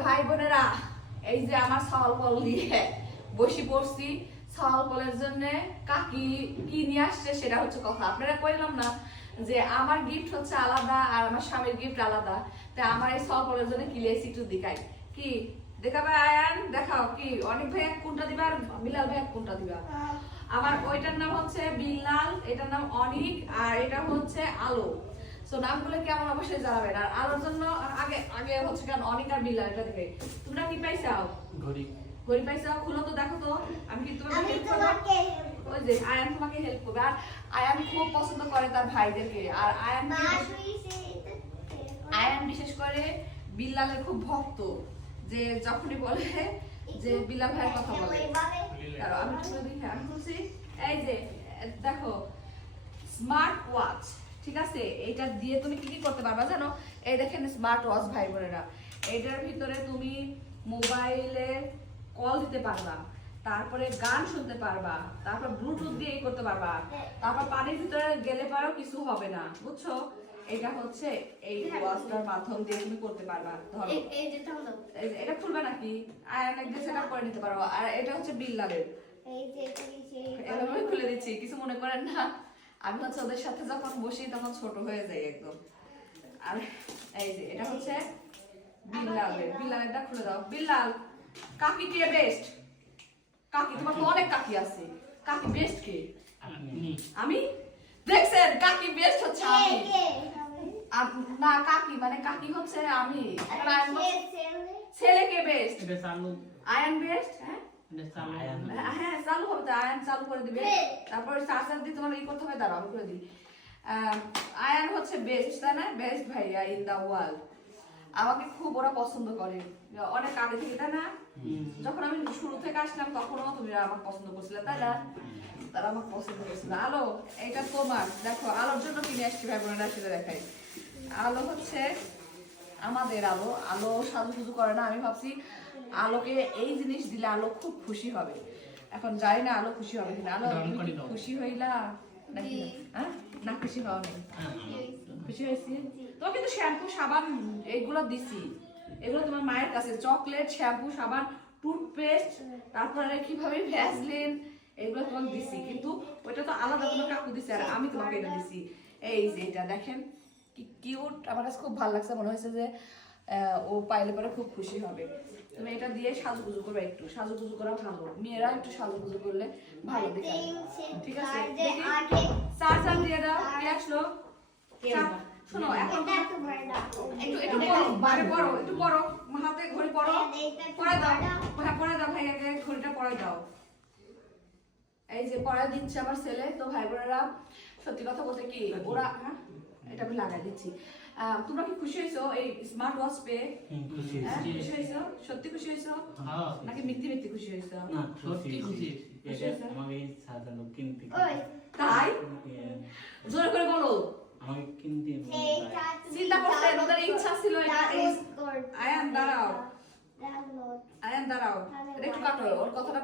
ভাই বোনেরা, এই যে আমার সওয়াল কল নিয়ে বসে পড়ছি। সওয়াল কলের জন্য কাকি কি নিয়ে আসছে সেটা হচ্ছে কথা। আপনারা কইলাম না যে আমার গিফট হচ্ছে আলাদা আর আমার স্বামীর গিফট আলাদা। তাই আমার এই সওয়াল কলের জন্য কি লিয়েছি একটু দেখাই। কি দেখাবে আয়ান? দেখাও। কি অনেক ভাই কোনটা দিবা আর বিলাল ভাই কোনটা দিবা? আমার ওইটার নাম হচ্ছে বিল্লাল, এটার নাম অনিক, আর এটা হচ্ছে আলো। সো নামগুলো কেমন অবশ্যই জানাবেন। আর আলোর জন্য আগে আগে হচ্ছে কারণ অনিক আর বিল্লাল এটা দেখে তোমরা কি পাইছাও? ঘড়ি ঘড়ি পাইছাও? খুলো তো, দেখো তো। আমি কি তোমাকে হেল্প করব? ওই যে আয়ান তোমাকে হেল্প করবে। আর আয়ান খুব পছন্দ করে তার ভাইদেরকে। আর আয়ান বিশেষ করে বিল্লালের খুব ভক্ত। যে যখনই বলে যে বিল্লাল ভাইয়ের কথা বলে। দাঁড়াও আমি একটু দেখি। আমি বলছি এই যে দেখো স্মার্ট ওয়াচ, ঠিক আছে? এটা দিয়ে তুমি কি কি করতে পারবা জানো? এই দেখেন স্মার্ট ওয়াচ ভাই বোনেরা, এটার ভিতরে তুমি মোবাইলে কল দিতে পারবা, তারপরে গান শুনতে পারবা, তারপর ব্লুটুথ দিয়ে করতে পারবা, তারপর পানির ভিতরে গেলে পারো কিছু হবে না, বুঝছো? এটা হচ্ছে এই ওয়াচটার মাধ্যম দিয়ে তুমি করতে পারবা। ধরো এটা খুলবে নাকি? আর একটা সেটআপ করে নিতে পারো। আর এটা হচ্ছে বিল্লালের, এভাবে খুলে দিচ্ছি, কিছু মনে করেন না। আমি হচ্ছে ওদের সাথে যখন বসি তখন ছোট হয়ে যাই একদম। আর এই যে এটা হচ্ছে বিল্লালের, বিল্লালেরটা খুলে দাও। বিল্লাল, কাকি কে বেস্ট? কাকি তোমার তো অনেক কাকি আছে, কাকি বেস্ট কে? আমি। দেখছেন, কাকি বেস্ট হচ্ছে আমি। না কাকি মানে কাকি হচ্ছে আমি। এখন আয়ান ছেলে কে বেস্ট? আয়ান বেস্ট। হ্যাঁ চালু হবে তো, আয়ান চালু করে দিবে। তারপর চার্জার দিয়ে তোমার এই করতে হবে। দাঁড়াও আমি করে দিই। আয়ান হচ্ছে বেস্ট, তাই না? বেস্ট ভাইয়া ইন দা ওয়ার্ল্ড। আমাকে খুব ওরা পছন্দ করে অনেক আগে থেকে, তাই না? যখন আমি শুরু থেকে আসলাম তখনও তুমি আমাকে পছন্দ করছিলে, তাই না? তারা আমাকে পছন্দ করছিল। আলো, এটা তোমার। দেখো আলোর জন্য কিনে আসছি ভাই বোনেরা, সেটা দেখাই। আলো হচ্ছে আমাদের আলো। আলো সাজুগুজু করে না। আমি ভাবছি আলোকে এই জিনিস দিলে আলো খুব খুশি হবে। এখন জানি না আলো খুশি হবে কিনা। আলো খুশি হইলা নাকি হ্যাঁ? না খুশি হও নাই? খুশি হয়েছি। তো কিন্তু শ্যাম্পু সাবান এগুলো দিছি, এগুলো তোমার মায়ের কাছে। চকলেট, শ্যাম্পু, সাবান, টুথপেস্ট, তারপরে কিভাবে ভ্যাসলিন, এগুলো তোমাকে দিছি। কিন্তু ওইটা তো আলাদা কোনো কাকু দিছে, আর আমি তোমাকে এটা দিছি। এই যে এটা দেখেন কি কিউট, আমার কাছে খুব ভালো লাগছে। মনে হয়েছে যে ও পাইলে পরে খুব খুশি হবে। তুমি এটা দিয়ে সাজুগুজু করবে, একটু সাজুগুজু করা ভালো। মেয়েরা একটু সাজুগুজু করলে ভালো দেখে, ঠিক আছে? চার্জার দিয়ে দাও। কে আসলো? শোনো এখন একটু একটু পড়ো, বাইরে পড়ো, একটু পড়ো, হাতে ঘড়ি পড়ো, পড়ে দাও। হ্যাঁ পড়ে দাও ভাইয়াকে, ঘড়িটা পড়ে দাও। এই যে পড়া দিচ্ছে আমার ছেলে। তো ভাই বোনেরা, সত্যি কথা বলতে কি ওরা, হ্যাঁ এটা আমি লাগাই দিচ্ছি। তোমরা কি খুশি হয়েছো এই স্মার্ট ওয়াচ পেয়ে? খুশি হয়েছো? সত্যি খুশি হয়েছো নাকি মিথ্যে মিথ্যে খুশি হয়েছো? সত্যি খুশি। এটা আমাকে সাজানো কিনতে। তাই জোরে করে বলো। আমাকে কিনতে চিন্তা করছেন, ওদের ইচ্ছা ছিল এটা। আয়ান দাঁড়াও, আয়ান দাঁড়াও, এটা একটু কাটো, ওর কথাটা